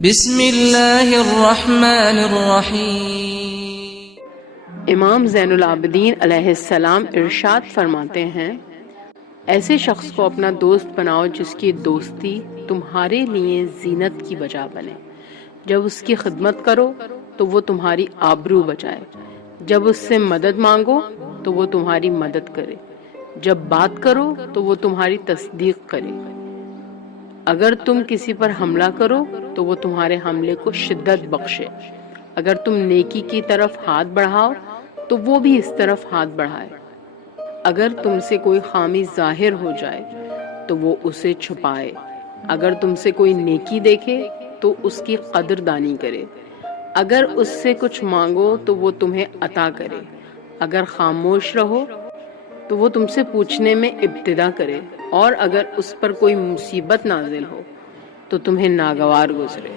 بسم اللہ الرحمن الرحیم۔ امام زین العابدین علیہ السلام ارشاد فرماتے ہیں، ایسے شخص کو اپنا دوست بناؤ جس کی دوستی تمہارے لیے زینت کی وجہ بنے۔ جب اس کی خدمت کرو تو وہ تمہاری آبرو بچائے، جب اس سے مدد مانگو تو وہ تمہاری مدد کرے، جب بات کرو تو وہ تمہاری تصدیق کرے، اگر تم کسی پر حملہ کرو تو وہ تمہارے حملے کو شدت بخشے، اگر تم نیکی کی طرف ہاتھ بڑھاؤ تو وہ بھی اس طرف ہاتھ بڑھائے، اگر تم سے کوئی خامی ظاہر ہو جائے تو وہ اسے چھپائے، اگر تم سے کوئی نیکی دیکھے تو اس کی قدردانی کرے، اگر اس سے کچھ مانگو تو وہ تمہیں عطا کرے، اگر خاموش رہو تو وہ تم سے پوچھنے میں ابتدا کرے، اور اگر اس پر کوئی مصیبت نازل ہو تو تمہیں ناگوار گزرے۔